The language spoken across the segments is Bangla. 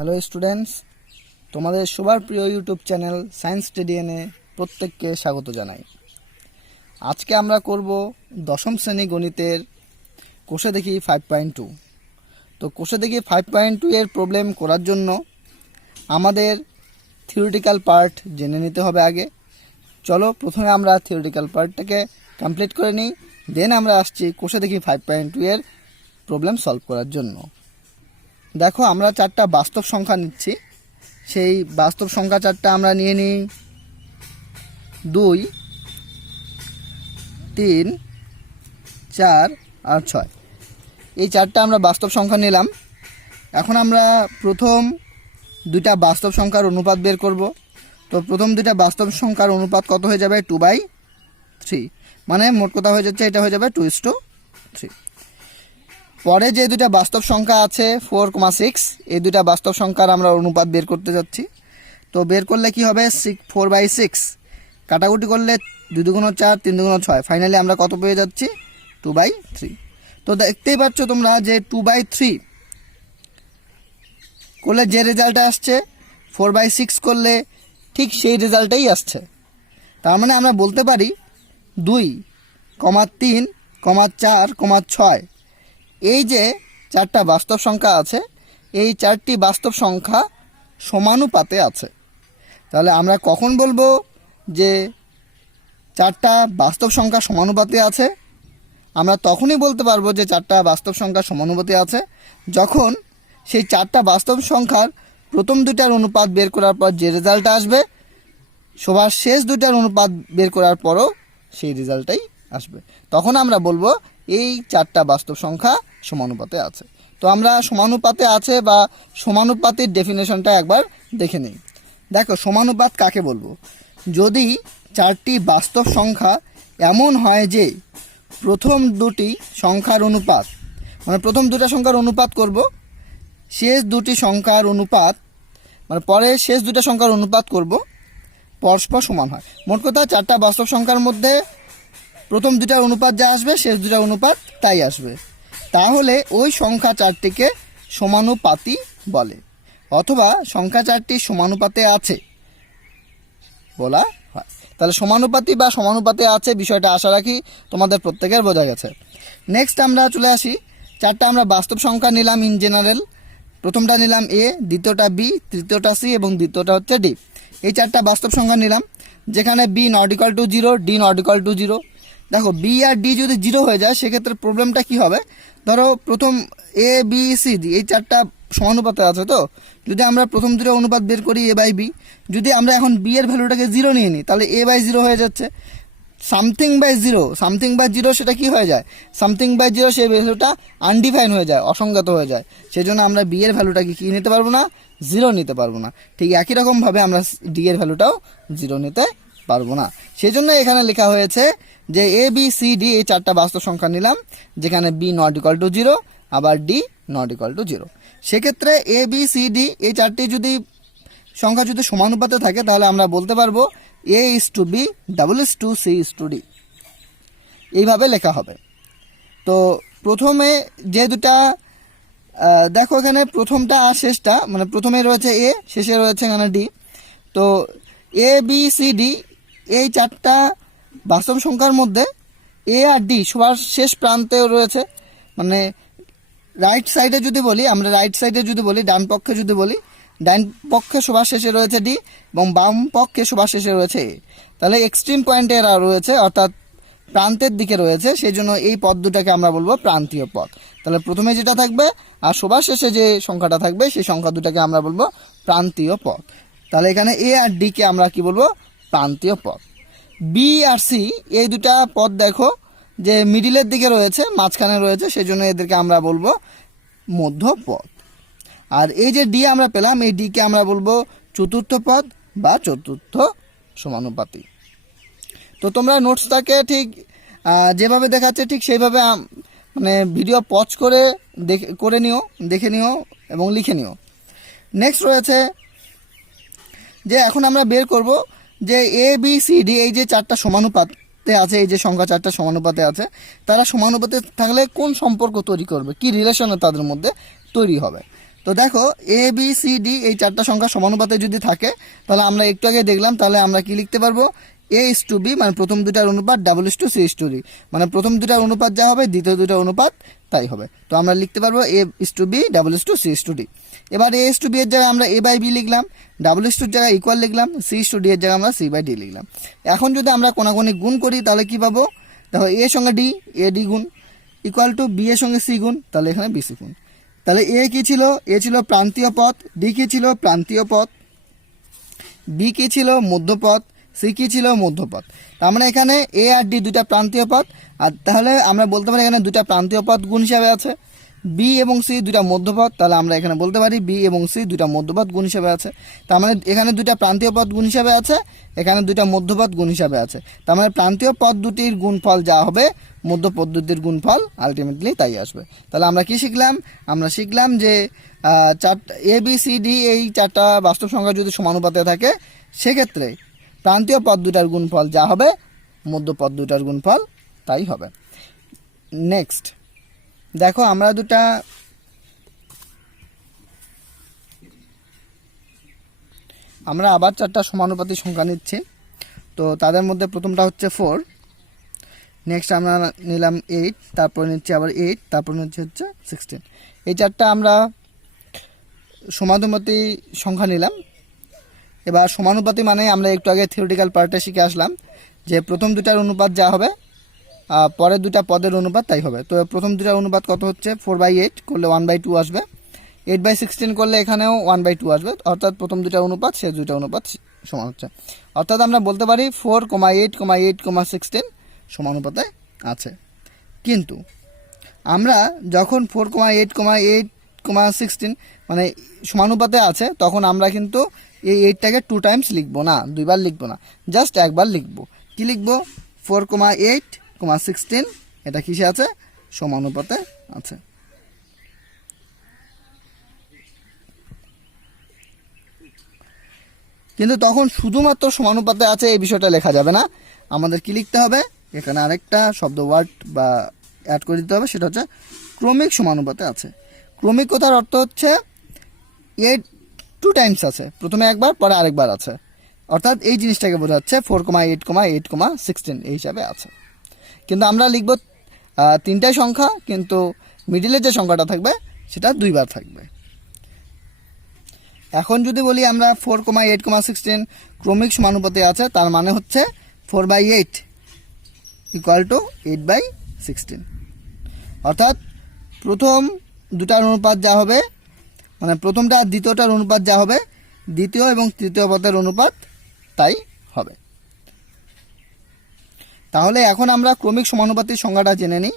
হ্যালো স্টুডেন্টস, তোমাদের সবার প্রিয় ইউটিউব চ্যানেল সায়েন্স স্টেডিয়ামে প্রত্যেককে স্বাগত জানাই। আজকে আমরা করব দশম শ্রেণী গণিতের কোষে দেখি 5.2। তো কোষে দেখি 5.2 এর প্রবলেম করার জন্য আমাদের থিওরিটিক্যাল পার্ট জেনে নিতে হবে আগে। চলো প্রথমে আমরা থিওরিটিক্যাল পার্টটাকে কমপ্লিট করে নিই, দেন আমরা আসছি কোষে দেখি 5.2 এর প্রবলেম সলভ করার জন্য। দেখো, আমরা চারটা বাস্তব সংখ্যা নিচ্ছি। সেই বাস্তব সংখ্যা চারটা আমরা নিয়ে নিই 2, 3, 4 আর 6। এই চারটা আমরা বাস্তব সংখ্যা নিলাম। এখন আমরা প্রথম দুইটা বাস্তব সংখ্যার অনুপাত বের করব। তো প্রথম দুইটা বাস্তব সংখ্যার অনুপাত কত হয়ে যাবে? 2/3, মানে মোট কথা হয়ে যাচ্ছে এটা হয়ে যাবে 2:3। পরে যে দুইটা বাস্তব সংখ্যা আছে 4,6, এই দুইটা বাস্তব সংখ্যার আমরা অনুপাত বের করতে যাচ্ছি। তো বের করলে কি হবে? 4/6 কাটাকুটি করলে 2 × 4, 3 × 6, ফাইনালি আমরা কত পেয়ে যাচ্ছি? 2/3। তো দেখতেই পাচ্ছ তোমরা যে 2/3 করলে যে রেজাল্টটা আসছে 4/6 করলে ঠিক সেই রেজাল্টটাই আসছে। তার মানে আমরা বলতে পারি 2, 3, 4, 6 এই যে চারটা বাস্তব সংখ্যা আছে, এই চারটি বাস্তব সংখ্যা সমানুপাতে আছে। তাহলে আমরা কখন বলবো যে চারটা বাস্তব সংখ্যা সমানুপাতে আছে? আমরা তখনই বলতে পারবো যে চারটা বাস্তব সংখ্যা সমানুপাতে আছে যখন সেই চারটা বাস্তব সংখ্যার প্রথম দুটার অনুপাত বের করার পর যে রেজাল্টটা আসবে, সবার শেষ দুটার অনুপাত বের করার পরও সেই রেজাল্টটাই আসবে। তখন আমরা বলবো এই চারটা বাস্তব সংখ্যা সমানুপাতে আছে। তো আমরা সমানুপাতে আছে বা সমানুপাতের ডেফিনেশনটা একবার দেখে নিই। দেখো, সমানুপাত কাকে বলবো? যদি চারটি বাস্তব সংখ্যা এমন হয় যে প্রথম দুটি সংখ্যার অনুপাত, মানে প্রথম দুটা সংখ্যার অনুপাত করব, শেষ দুটি সংখ্যার অনুপাত, মানে পরে শেষ দুটা সংখ্যার অনুপাত করব, পরস্পর সমান হয়। মোট কথা চারটা বাস্তব সংখ্যার মধ্যে প্রথম দুটার অনুপাত যা আসবে শেষ দুটার অনুপাত তাই আসবে, তাহলে ওই সংখ্যা চারটিকে সমানুপাতি বলে, অথবা সংখ্যা চারটি সমানুপাতে আছে বলা হয়। তাহলে সমানুপাতি বা সমানুপাতে আছে বিষয়টা আশা রাখি তোমাদের প্রত্যেকের বোঝা গেছে। নেক্সট আমরা চলে আসি, চারটা আমরা বাস্তব সংখ্যা নিলাম ইন জেনারেল। প্রথমটা নিলাম A, দ্বিতীয়টা B, তৃতীয়টা C এবং দ্বিতীয়টা হচ্ছে D। এই চারটা বাস্তব সংখ্যা নিলাম, যেখানে B ≠ 0, D ≠ 0। দেখো, B আর D যদি 0 হয়ে যায় সেক্ষেত্রে প্রবলেমটা কি হবে? ধরো প্রথম A, B, C, D এই চারটা সমানুপাতে আছে। তো যদি আমরা প্রথম দুটো অনুপাত বের করি A/B, যদি আমরা এখন B এর ভ্যালুটাকে 0 নিয়ে নিই তাহলে A/0 হয়ে যাচ্ছে। সামথিং/0 সেটা কি হয়ে যায়? সামথিং/0 সেই ভ্যালুটা আনডিফাইন হয়ে যায়, অসংজ্ঞাত হয়ে যায়। সেই জন্য আমরা B এর ভ্যালুটাকে কি নিতে পারবো না? 0 নিতে পারবো না। ঠিক একই রকমভাবে আমরা D এর ভ্যালুটাও 0 নিতে পারবো না। সেই জন্য এখানে লেখা হয়েছে যে A, B, C, D এই চারটা বাস্তব সংখ্যা নিলাম, যেখানে B ≠ 0 আবার D ≠ 0। সেক্ষেত্রে A, B, C, D এই চারটি যদি সংখ্যা যদি সমানুপাতে থাকে তাহলে আমরা বলতে পারবো A:B, C:D, এইভাবে লেখা হবে। তো প্রথমে যে দুটা দেখো, এখানে প্রথমটা আর শেষটা, মানে প্রথমে রয়েছে A, শেষে রয়েছে এখানে D। তো A, B, C, D এই চারটা বাস্তব সংখ্যার মধ্যে A আর D সবার শেষ প্রান্তেও রয়েছে। মানে রাইট সাইডে যদি বলি, আমরা রাইট সাইডে যদি বলি, ডান পক্ষে যদি বলি, ডান পক্ষে সবার শেষে রয়েছে D এবং বাম পক্ষে সবার শেষে রয়েছে A। তাহলে এক্সট্রিম পয়েন্টে এরা রয়েছে, অর্থাৎ প্রান্তের দিকে রয়েছে। সেই জন্য এই পদ দুটাকে আমরা বলবো প্রান্তীয় পদ। তাহলে প্রথমে যেটা থাকবে আর সবার শেষে যে সংখ্যাটা থাকবে সেই সংখ্যা দুটাকে আমরা বলবো প্রান্তীয় পদ। তাহলে এখানে A আর D কে আমরা কি বলবো? প্রান্তীয় পদ। B আর C এই দুটা পদ দেখো যে মিডিলের দিকে রয়েছে, মাঝখানে রয়েছে, সেই জন্য এদেরকে আমরা বলবো মধ্য পদ। আর এই যে D আমরা পেলাম, এই D কে আমরা বলবো চতুর্থ পদ বা চতুর্থ সমানুপাতি। তো তোমরা নোটসটাকে ঠিক যেভাবে দেখাচ্ছে ঠিক সেইভাবে মানে ভিডিও পজ করে দেখে নিও এবং লিখে নিও। নেক্সট রয়েছে যে এখন আমরা বের করব যে A, B, C, D এই যে চারটা সমানুপাতে আছে, এই যে সংখ্যা চারটা সমানুপাতে আছে, তারা সমানুপাতে থাকলে কোন সম্পর্ক তৈরি করবে, কি রিলেশনে তাদের মধ্যে তৈরি হবে। তো দেখো এ বি সি ডি এই চারটা সংখ্যা সমানুপাতে যদি থাকে তাহলে আমরা একটু আগে দেখলাম, তাহলে আমরা কি লিখতে পারবো, এ ইস টু বি মানে প্রথম দুটার অনুপাত, double is to C is to D মানে প্রথম দুটার অনুপাত যা হবে দ্বিতীয় দুটার অনুপাত তাই হবে। তো আমরা লিখতে পারবো A is to B double is to C is to D. এবার এ ইস টু বি এর জায়গায় আমরা এ বাই বি লিখলাম, ডাবল ইস টুর জায়গায় ইকুয়াল লিখলাম, সি ইস টু ডি এর জায়গায় আমরা সি বাই ডি লিখলাম। এখন যদি আমরা কোনাকুনি গুণ করি তাহলে কি পাবো, দেখো এ এর সঙ্গে ডি, এ ডি গুণ, ইকুয়াল টু বি এর সঙ্গে সি গুণ, তাহলে এখানে বি সি গুণ। তাহলে এ কি ছিল, এ ছিল প্রান্তীয় পথ, ডি কি ছিল প্রান্তীয় পথ, বি কি ছিল মধ্যপথ, সি কি ছিল মধ্যপথ। তার মানে এখানে এ আর ডি দুটা প্রান্তীয় পথ, আর তাহলে আমরা বলতে পারি এখানে দুটা প্রান্তীয় পথ গুণ হিসাবে আছে। বি এবং সি দুটা মধ্যপথ, তাহলে আমরা এখানে বলতে পারি বি এবং সি দুটা মধ্যপথ গুণ হিসাবে আছে। তার মানে এখানে দুটা প্রান্তীয় পথ গুণ হিসাবে আছে, এখানে দুটা মধ্যপথ গুণ হিসাবে আছে। তার মানে প্রান্তীয় পথ দুটির গুণফল যা হবে মধ্যপথ দুটির গুণফল আলটিমেটলি তাই আসবে। তাহলে আমরা কি শিখলাম, আমরা শিখলাম যে চারটা এ বি সি ডি এই চারটা বাস্তব সংখ্যা যদি সমানুপাতে থাকে সেক্ষেত্রে প্রান্তীয় পদ দুটার গুণফল যা হবে মধ্যপদ দুটার গুণফল তাই হবে। নেক্সট দেখো আমরা আবার চারটা সমানুপাতিক সংখ্যা নিচ্ছি। তো তাদের মধ্যে প্রথমটা হচ্ছে 4, নেক্সট আমরা নিলাম 8, তারপর নিচ্ছি আবার 8, তারপর নিচ্ছি হচ্ছে 16। এই চারটা আমরা সমানুপাতি সংখ্যা নিলাম। এবার সমানুপাতি মানে আমরা একটু আগে থিওরিটিক্যাল পার্টে শিখে আসলাম যে প্রথম দুটার অনুপাত যা হবে পরের দুটা পদের অনুপাত তাই হবে। তো প্রথম দুটার অনুপাত কত হচ্ছে, 4/8 করলে 1/2 আসবে, 8/16 করলে এখানেও 1/2 আসবে, অর্থাৎ প্রথম দুটা অনুপাত শেষ দুটা অনুপাত সমান হচ্ছে। অর্থাৎ আমরা বলতে পারি 4,8,8,16 সমানুপাতে আছে। কিন্তু আমরা যখন 4,8,8,16 মানে সমানুপাতে আছে তখন আমরা কিন্তু এই 8টাকে 2 টাইমস লিখবো না, দুইবার লিখবো না, জাস্ট একবার লিখবো। কি লিখবো, 4,8,16 এটা কিসে আছে, সমানুপাতে আছে। কিন্তু তখন শুধুমাত্র সমানুপাতে আছে এই বিষয়টা লেখা যাবে না, আমাদের কি লিখতে হবে, এখানে আরেকটা শব্দ ওয়ার্ড বা অ্যাড করে দিতে হবে, সেটা হচ্ছে ক্রমিক সমানুপাতে আছে। ক্রমিক কথার অর্থ হচ্ছে 8 2 টাইমস আছে, প্রথমে একবার পরে আরেকবার আছে, অর্থাৎ এই জিনিসটাকে বোঝাচ্ছে 4,8,8,16 এই হিসাবে আছে। কিন্তু আমরা লিখব তিনটাই সংখ্যা, কিন্তু মিডিলে যে সংখ্যাটা থাকবে সেটা দুইবার থাকবে। এখন যদি বলি আমরা 4,8,16 ক্রমিক সমানুপাতে আছে, তার মানে হচ্ছে 4/8 ইকুয়াল টু 8/16, অর্থাৎ প্রথম দুটার অনুপাত যা হবে মানে প্রথমটা আর দ্বিতীয়টার অনুপাত যা হবে দ্বিতীয় এবং তৃতীয় পদের অনুপাত তাই হবে। তাহলে এখন আমরা ক্রমিক সমানুপাতির সংজ্ঞাটা জেনে নিই।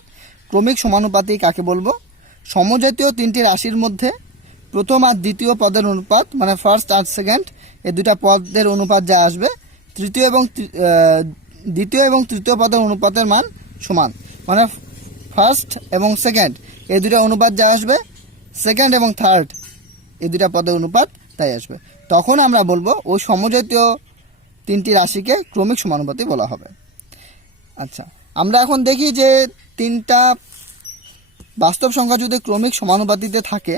ক্রমিক সমানুপাতি কাকে বলবো, সমজাতীয় তিনটি রাশির মধ্যে প্রথম আর দ্বিতীয় পদের অনুপাত মানে ফার্স্ট আর সেকেন্ড এই দুটা পদের অনুপাত যা আসবে দ্বিতীয় এবং তৃতীয় পদের অনুপাতের মান সমান, মানে ফার্স্ট এবং সেকেন্ড এই দুটা অনুপাত যা আসবে সেকেন্ড এবং থার্ড এই দুটা পদের অনুপাত তাই আসবে। তখন আমরা বলবো ওই সমজাতীয় তিনটি রাশিকে ক্রমিক সমানুপাতি বলা হবে। আচ্ছা, আমরা এখন দেখি যে তিনটা বাস্তব সংখ্যা যদি ক্রমিক সমানুপাতিতে থাকে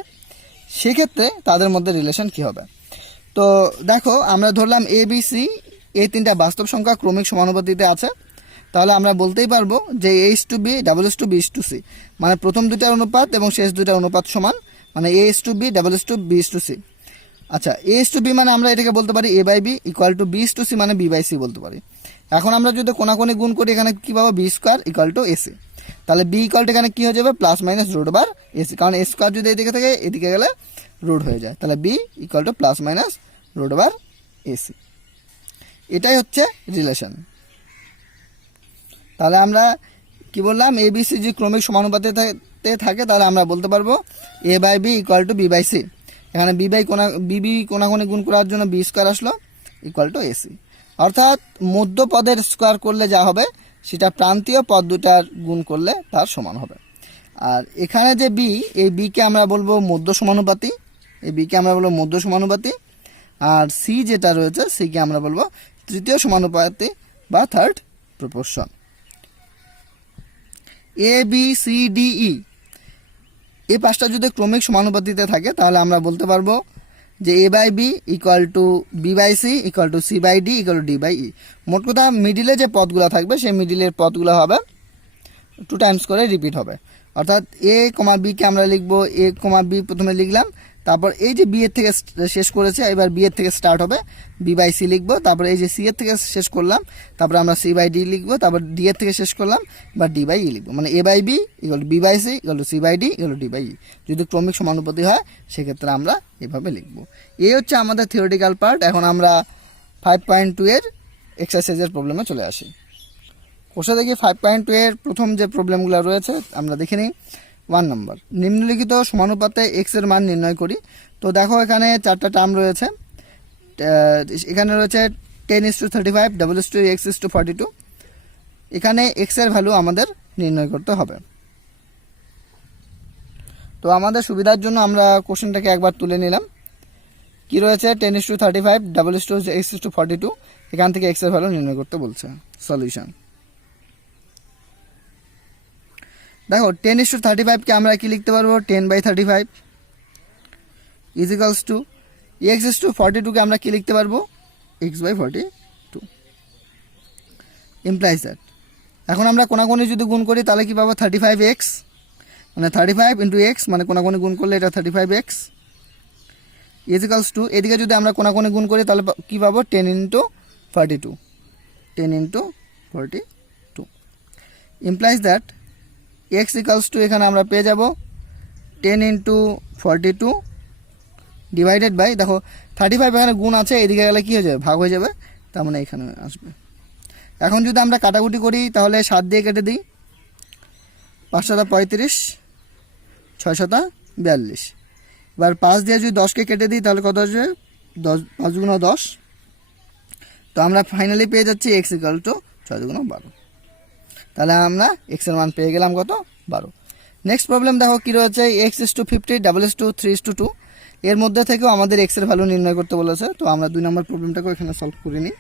সেক্ষেত্রে তাদের মধ্যে রিলেশন কি হবে। তো দেখো আমরা ধরলাম এ বি সি এই তিনটা বাস্তব সংখ্যা ক্রমিক সমানুপাতিতে আছে, তাহলে আমরা বলতেই পারবো যে A is to B double is to B is to C মানে প্রথম দুটার অনুপাত এবং শেষ দুটার অনুপাত সমান, মানে A is to B double is to B is to C. আচ্ছা, এ ইস টু বি মানে আমরা এটাকে বলতে পারি A by B equal to B is to C মানে বি বাই সি বলতে পারি। এখন আমরা যদি কোনাকুনি গুণ করি এখানে কি পাবো, B square equal to AC, তাহলে বি ইকুয়াল টু এখানে কি হয়ে যাবে plus minus root over AC, কারণ এ স্কোয়ার যদি এদিকে থাকে এদিকে গেলে রুট হয়ে যায়, তাহলে B equal to plus minus root over AC. এটাই হচ্ছে রিলেশন। তাহলে আমরা কি বললাম, এ বি সি যদি ক্রমিক সমানুপাতিতে থাকে তাহলে আমরা বলতে পারবো A by B equal to B by C. এখানে বি কোনাকুনি গুণ করার জন্য বি স্কোয়ার আসলো ইকুয়াল টু এসি, অর্থাৎ মধ্য পদের স্কোয়ার করলে যা হবে সেটা প্রান্তীয় পদ দুটার গুণ করলে তার সমান হবে। আর এখানে যে বি, এই বিকে আমরা বলবো মধ্য সমানুপাতি, এই বিকে আমরা বলবো মধ্য সমানুপাতি, আর সি যেটা রয়েছে সিকে আমরা বলবো তৃতীয় সমানুপাতি বা third proportion. A B C D E এই পাঁচটা যদি ক্রমিক সমানুপাতিতে থাকে তাহলে আমরা বলতে পারবো যে A by B equal to B by C equal to C by D equal to D by E. মোট কথা মিডিলে যে পদগুলো থাকবে সেই মিডিলের পদগুলো হবে 2 টাইমস করে রিপিট হবে। অর্থাৎ এ কমা বিকে আমরা লিখবো এ কমা বি প্রথমে লিখলাম, তারপর এই যে বি এর থেকে শেষ করেছে এবার বি এর থেকে স্টার্ট হবে বি বাই সি লিখবো, তারপর এই যে সি এর থেকে শেষ করলাম তারপর আমরা সি বাই ডি লিখবো, তারপর ডি এর থেকে শেষ করলাম বা ডি বাই ই লিখবো। মানে A by B equal to B by C equal to C by D equal to D by E. যদি ক্রমিক সমানুপাতি হয় সেক্ষেত্রে আমরা এভাবে লিখবো। এই হচ্ছে আমাদের থিওরিটিক্যাল পার্ট। এখন আমরা 5.2 এর এক্সারসাইজের প্রবলেমে চলে আসি। কোষে দেখি 5.2 এর প্রথম যে প্রবলেমগুলো রয়েছে আমরা দেখে নিই। 1 নম্বর, নিম্নলিখিত সমানুপাতে x এর মান নির্ণয় করি। তো দেখো এখানে 4টা টার্ম রয়েছে। এখানে রয়েছে 10:35, x:42। এখানে x এর ভ্যালু আমাদের নির্ণয় করতে হবে। তো আমাদের সুবিধার জন্য আমরা কোশ্চেনটাকে একবার তুলে নিলাম। কি রয়েছে 10:35, x:42, এখান থেকে x এর ভ্যালু নির্ণয় করতে বলছে। সলিউশন দেখো 10:35 কে আমরা কি লিখতে পারবো 10/35 ইজ ইকুয়ালস টু x:42 কে আমরা কি লিখতে পারবো x/42 ইমপ্লাইজ দ্যাট। এখন আমরা কোনাকুনি যদি গুণ করি তাহলে কি পাবো 35x, মানে 35 ইন্টু x, মানে কোনাকুনি গুণ করলে এটা 35x ইজ ইকুয়ালস টু, এদিকে যদি আমরা কোনাকুনি গুণ করি তাহলে কি পাবো 10 into 42, 10 into 42 implies that x equals to এখানে আমরা পেয়ে যাব 10 ইন্টু 42 ডিভাইডেড বাই, দেখো 35 এখানে গুণ আছে, এদিকে গেলে কি হয়ে যাবে ভাগ হয়ে যাবে, তার মানে এখানে আসবে। এখন যদি আমরা কাটাকুটি করি তাহলে 7 দিয়ে কেটে দিই, 5×7=35, 6×7=42। এবার 5 দিয়ে যদি 10কে কেটে দিই তাহলে কত আসবে 5×10। তো আমরা ফাইনালি পেয়ে যাচ্ছি x ইকুয়াল টু 6×12। তাহলে আমরা x এর মান পেয়ে গেলাম কত 12। নেক্সট প্রবলেম দেখো কি রয়েছে x:50, x:3:2। এর মধ্যে থেকেও আমাদের x এর ভ্যালু নির্ণয় করতে বলেছে। তো আমরা 2 নম্বর প্রবলেমটাকে এখানে সলভ করে নিই।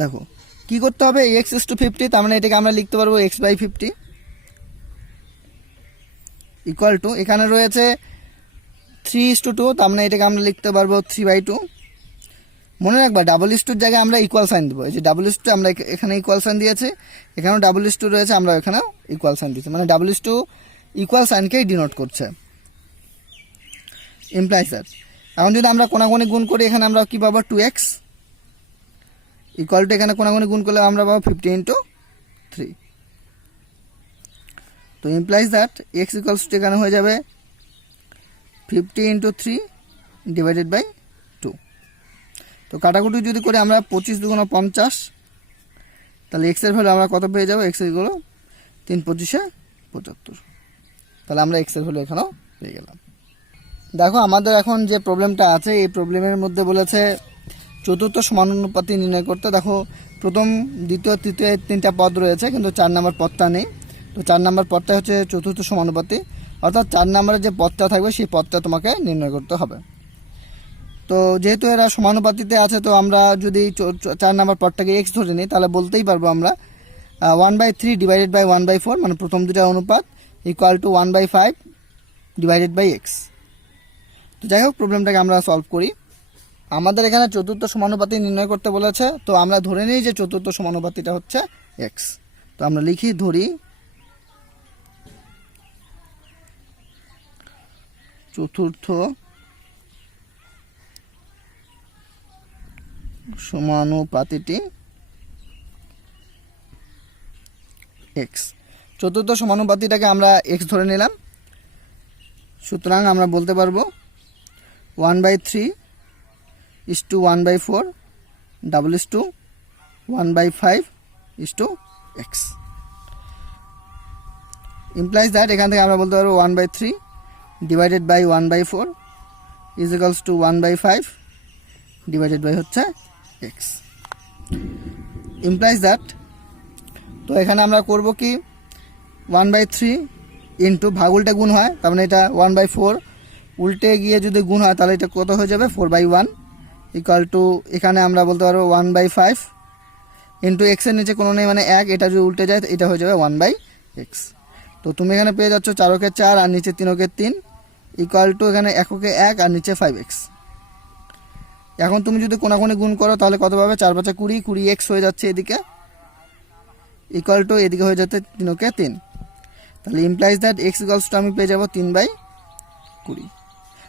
দেখো কি করতে হবে x:50, তার মানে এটাকে আমরা লিখতে পারবো x/50 ইকুয়াল টু, এখানে রয়েছে 3:2, তার মানে এটাকে আমরা লিখতে পারবো 3/2। মনে রাখবা ডাবল ইস্টুর জায়গায় আমরা ইকুয়াল সাইন দেবো। এই যে ডাবল ইস্টু আমরা এখানে ইকুয়াল সাইন দিয়েছি, এখানেও ডাবল ইস্টু রয়েছে, আমরা এখানেও ইকুয়াল সাইন দিচ্ছি, মানে ডাবল ইস্টু ইকুয়াল সাইনকেই ডিনোট করছে ইমপ্লাইজ দ্যাট। এখন যদি আমরা কোনাকুনি গুণ করি এখানে আমরা কি পাবো 2x ইকুয়াল টু, এখানে কোনাকুনি গুণ করলে আমরা পাবো 50 ইন্টু 3। তো implies that x equals to এখানে হয়ে যাবে 50 ইন্টু 3 ডিভাইডেড বাই 2। তো কাটাকুটি যদি করে আমরা 25×50, তাহলে x এর ভ্যালু আমরা কত পেয়ে যাবো x এর 3×25=75। তাহলে আমরা x এর ভ্যালু এখানেও পেয়ে গেলাম। দেখো আমাদের এখন যে প্রবলেমটা আছে এই প্রবলেমের মধ্যে বলেছে চতুর্থ সমানুপাতি নির্ণয় করতে। দেখো প্রথম, দ্বিতীয়, তৃতীয় 3টা পদ রয়েছে, কিন্তু 4 নম্বর পদটা নেই। তো 4 নম্বর পদটা হচ্ছে চতুর্থ সমানুপাতি, অর্থাৎ 4 নম্বরের যে পদটা থাকবে সেই পদটা তোমাকে নির্ণয় করতে হবে। তো যেহেতু এরা সমানুপাতিতে আছে, তো আমরা যদি 4 নম্বর পদটাকে x ধরে নিই তাহলে বলতেই পারবো আমরা 1/3 ডিভাইডেড বাই 1/4, মানে প্রথম দুটা অনুপাত equal to 1/5 divided by x। তো যাই হোক প্রবলেমটাকে আমরা সলভ করি। আমাদের এখানে চতুর্থ সমানুপাতি নির্ণয় করতে বলেছে, তো আমরা ধরে নিই যে চতুর্থ সমানুপাতিটা হচ্ছে x। তো আমরা লিখি, ধরি চতুর্থ সমানুপাতিটি x। চতুর্থ সমানুপাতিটাকে আমরা x ধরে নিলাম, সুতরাং আমরা বলতে পারবো 1/3 = 1/4 1/5 x ইমপ্লাইজ দ্যাট, এখান থেকে আমরা বলতে পারবো 1/3 divided by 1/4 is equals to 1/5 divided by হচ্ছে x ইমপ্লাইজ দ্যাট। তো এখানে আমরা করব কি 1/3 ইন্টু ভাগ উল্টে গুণ হয়, তার মানে এটা 1/4 উল্টে গিয়ে যদি গুণ হয় তাহলে এটা কত হয়ে যাবে 4/1 ইকুয়াল টু, এখানে আমরা বলতে পারবো 1/5 ইন্টু x এর নিচে কোনো নেই মানে 1, এটা যদি উল্টে যায় এটা হয়ে যাবে 1/5 এক্স। তো তুমি এখানে পেয়ে যাচ্ছ 4 × 4 আর নিচে 3 × 3 ইকুয়াল টু এখানে 1 × 1 আর নিচে 5x। এখন তুমি যদি কোনাকুনি গুণ করো তাহলে কত পাবে? 4 × 5 = 20, 20x হয়ে যাচ্ছে এদিকে, ইকুয়াল টু এদিকে হয়ে যাচ্ছে 3 × 3। তাহলে implies that x equals to আমি পেয়ে যাবো 3/20।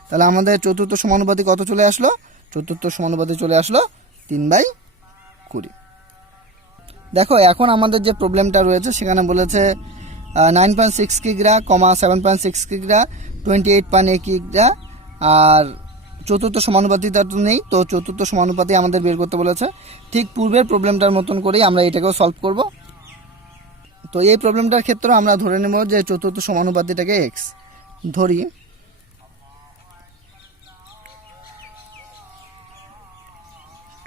তাহলে আমাদের চতুর্থ সমানুপাতি কত চলে আসলো? চতুর্থ সমানুপাতি চলে আসলো 3/20। দেখো এখন আমাদের যে প্রবলেমটা রয়েছে সেখানে বলেছে 9.6 কিগ্রা, 7.6 কিগ্রা, 28.8 কিগ্রা, আর চতুর্থ সমানুপাতিটা তো নেই, তো চতুর্থ সমানুপাতি আমাদের বের করতে বলেছে। ঠিক পূর্বের প্রবলেমটার মতন করেই আমরা এটাকেও সলভ করব। তো এই প্রবলেমটার ক্ষেত্রে আমরা ধরে নেব যে চতুর্থ সমানুপাতিটাকে x ধরি।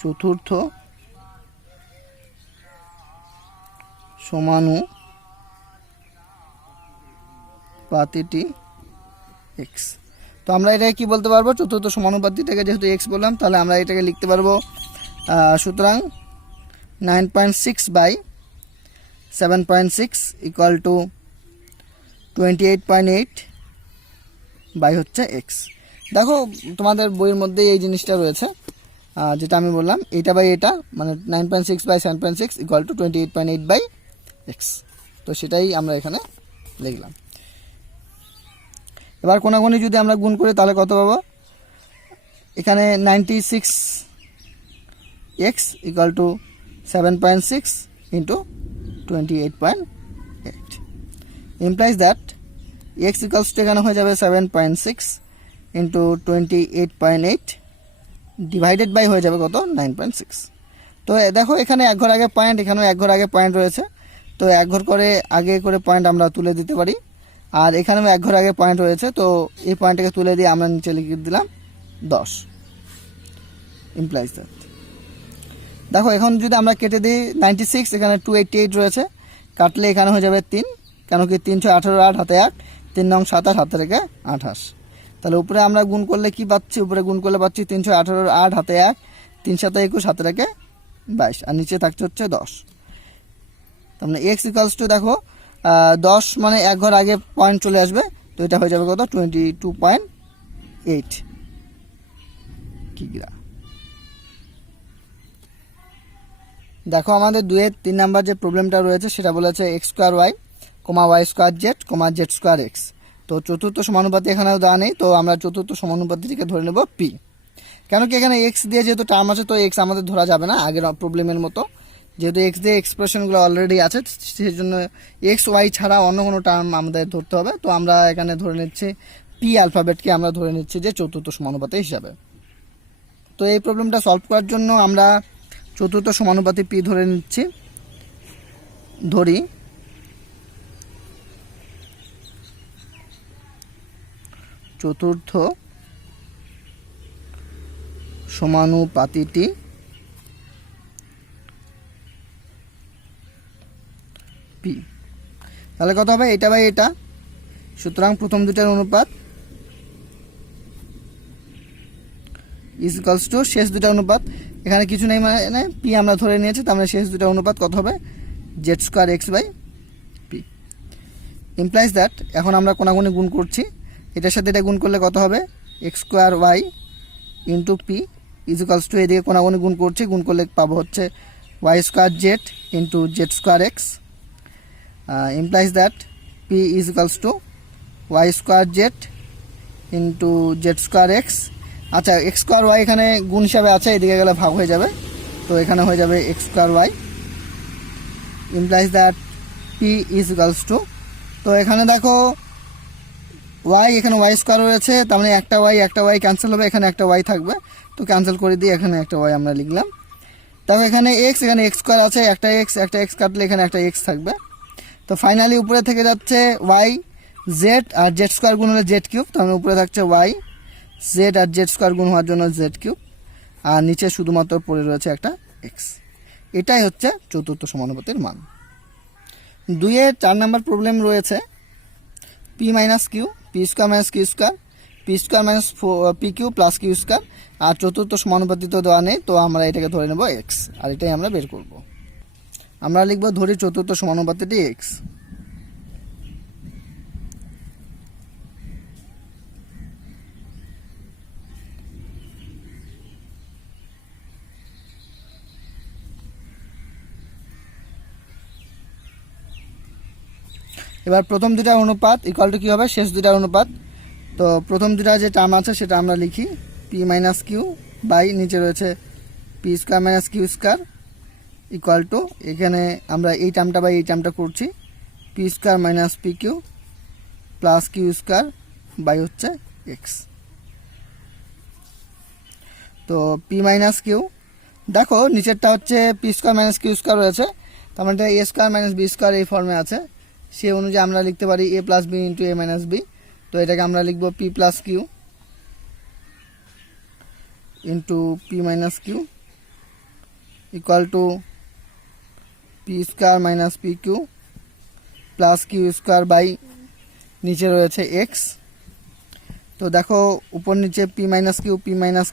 চতুর্থ সমানুপাতিটি x। তো আমরা এটাকে কি বলতে পারবো? চতুর্থ সমানুপাতিটাকে যেহেতু x বললাম তাহলে আমরা এটাকে লিখতে পারবো, সুতরাং 9.6/7.6 ইকুয়াল টু 28.8 বাই হচ্ছে x। দেখো তোমাদের বইয়ের মধ্যে এই জিনিসটা রয়েছে, যেটা আমি বললাম এটা বাই এটা, মানে 9.6/7.6 ইকুয়াল টু 28.8 বাই x। তো সেটাই আমরা এখানে লিখলাম। এবার কোনাকুনি যদি আমরা গুণ করি তাহলে কত পাবো? এখানে 96x equal to 7.6 into 28.8 implies that x equals to এখানে হয়ে যাবে 7.6 ইন্টু 28.8 ডিভাইডেড বাই হয়ে যাবে কত? 9.6। তো দেখো এখানে এক ঘর আগে পয়েন্ট, এখানেও এক ঘর আগে পয়েন্ট রয়েছে, তো এক ঘর করে আগে করে পয়েন্ট আমরা তুলে দিতে পারি। আর এখানেও এক ঘর আগে পয়েন্ট রয়েছে, তো এই পয়েন্টটাকে তুলে দিয়ে আমরা নিচে লিখে দিলাম 10 ইমপ্লাইজ দ্যাট। দেখো এখন যদি আমরা কেটে দিই 96, এখানে 288 রয়েছে, কাটলে এখানে হয়ে যাবে 3, কেন কি 3 × 18 8 হাতে 1, 3 9 27 হাতে রেখে 28। তাহলে উপরে আমরা গুণ করলে কি পাচ্ছি? উপরে গুণ করলে পাচ্ছি 3 × 18 8 হাতে 1, 3 7 21 হাতে রেখে 22, আর নিচে থাকছে হচ্ছে 10। তার মানে x ইকুয়ালস টু দেখো 10 মানে এক ঘর আগে পয়েন্ট চলে আসবে, তো এটা হয়ে যাবে কত? 22.8 কিগ্রা। দেখো আমাদের 2-এর 3 নাম্বার যে প্রবলেমটা রয়েছে সেটা বলেছে x² y, y² z, z² x। তো চতুর্থ সমানুপাতি এখানেও দেওয়া নেই, তো আমরা চতুর্থ সমানুপাতিটিকে ধরে নেব p। কেন কি এখানে x দিয়ে যেহেতু টার্ম আছে, তো x আমাদের ধরা যাবে না আগের প্রবলেমের মতো, যেহেতু x দিয়ে এক্সপ্রেশনগুলো অলরেডি আছে, সেই জন্য x y ছাড়া অন্য কোনো টার্ম আমাদের ধরতে হবে। তো আমরা এখানে ধরে নিচ্ছি p অ্যালফাবেটকে আমরা ধরে নিচ্ছি যে চতুর্থ সমানুপাতি হিসাবে। তো এই প্রবলেমটা সলভ করার জন্য আমরা চতুর্থ সমানুপাতি p ধরে নিচ্ছি। ধরি চতুর্থ সমানুপাতিটি p। তাহলে কত হবে? এটা বাই এটা, সুতরাং প্রথম দুটার অনুপাত ইজ ইকুয়ালস টু শেষ দুটার অনুপাত, এখানে কিছু নেই মানে p আমরা ধরে নিয়েছি, তার মানে শেষ দুটার অনুপাত কত হবে? z² x by p implies that এখন আমরা কোনাকুনি গুণ করছি, এটার সাথে এটা গুণ করলে কত হবে? x² y into p is equals two এদিকে কোনাকুনি গুণ করছি, গুণ করলে পাবো হচ্ছে y² z into z² x implies that p is equals to y² z into z² x। আচ্ছা x² y এখানে গুণ হিসাবে আছে, এদিকে গেলে ভাগ হয়ে যাবে, তো এখানে হয়ে যাবে x² y implies that p is equals to, তো এখানে দেখো y এখানে y² রয়েছে, তার মানে একটা y ক্যান্সেল হবে, এখানে একটা y থাকবে, তো ক্যান্সেল করে দিয়ে এখানে একটা y আমরা লিখলাম। তারপর এখানে x, এখানে x² আছে, একটা x কাটলে এখানে একটা x থাকবে। তো ফাইনালি উপরে থেকে যাচ্ছে y z আর z² গুণ হলে z3, তার মানে উপরে থাকছে y z আর z² গুণ হওয়ার জন্য z3, আর নিচে শুধুমাত্র পড়ে রয়েছে একটা x। এটাই হচ্ছে চতুর্থ সমানুপাতির মান। 2-এর 4 নাম্বার প্রবলেম রয়েছে p minus q, p² minus q², p² minus pq plus q², আর চতুর্থ সমানুপাতি তো দেওয়া নেই, তো আমরা এটাকে ধরে নেব x, আর এটাই আমরা বের করব। আমরা লিখব ধরি চতুর্থ সমানুপাতিটি x। এবার প্রথম দুটার অনুপাত ইকুয়াল টু কী হবে, শেষ দুটার অনুপাত। তো প্রথম দুটা যে টার্ম আছে সেটা আমরা লিখি পি মাইনাস কিউ বাই নিচে রয়েছে P square minus Q square equal to, এখানে আমরা এই টার্মটা বাই এই টার্মটা করছি, P square minus P Q plus Q square by হচ্ছে এক্স। তো পি মাইনাস কিউ, দেখো নিচেরটা হচ্ছে P square minus Q square রয়েছে, তার মানে A square minus B square এই ফর্মে আছে, সেই অনুযায়ী আমরা লিখতে পারি A plus B into A minus B. তো এটাকে আমরা লিখব P plus Q into P minus Q equal to P square minus P Q plus Q square by নিচে রয়েছে এক্স। তো দেখো উপর নিচে পি মাইনাস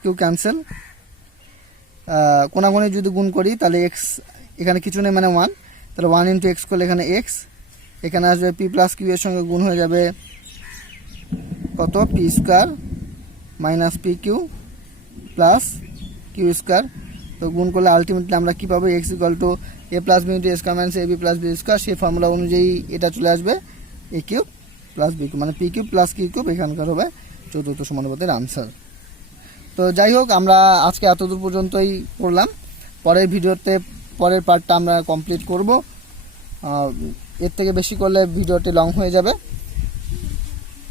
কিউ ক্যান্সেল, কোনাগুনি যদি গুণ করি তাহলে এক্স এখানে কিছু নেই মানে 1, তাহলে 1 ইন্টু এক্স করলে এখানে এক্স, এখানে আসবে পি প্লাস কিউ এর সঙ্গে গুণ হয়ে যাবে কত, P square minus P Q plus Q square. তো গুণ করলে আলটিমেটলি আমরা কী পাবো, X equal to A plus B into A square minus A B plus B square, সেই ফর্মুলা অনুযায়ী এটা চলে আসবে A cube plus B cube, মানে P cube plus Q cube এখানকার হবে চতুর্থ সমানুপাতের আনসার। তো যাই হোক, আমরা আজকে এতদূর পর্যন্তই করলাম, পরের ভিডিওতে পরের পার্টটা আমরা কমপ্লিট করব, এর থেকে বেশি করলে ভিডিওটি লং হয়ে যাবে।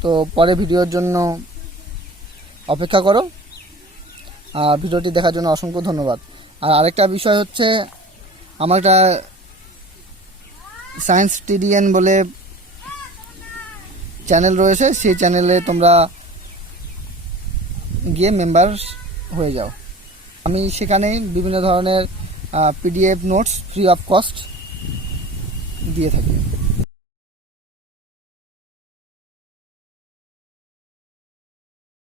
তো পরের ভিডিওর জন্য অপেক্ষা করো, আর ভিডিওটি দেখার জন্য অসংখ্য ধন্যবাদ। আর আরেকটা বিষয় হচ্ছে, আমার একটা সায়েন্স টিডিএন বলে চ্যানেল রয়েছে, সেই চ্যানেলে তোমরা গিয়ে মেম্বার হয়ে যাও। আমি সেখানে বিভিন্ন ধরনের PDF notes free of cost দিয়ে থাকি।